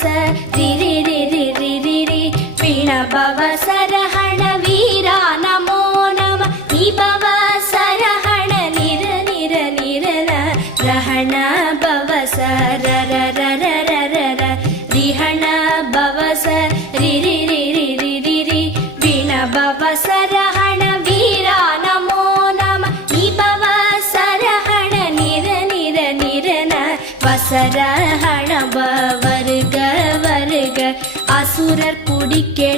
பவச ரிரி ரிரி ரிரி ரி வீண பவசரஹண வீரா நமோ நம நீ பவசரஹண நிர நிர நிரன ரஹண பவச ரர ரர ரர ர ரிஹண பவச ரிரி ரிரி ரிரி ரி வீண பவசரஹண வீரா நமோ நம நீ பவசரஹண நிர நிர நிரன வசரஹண வருக வருக அசுரர் குடிக்கே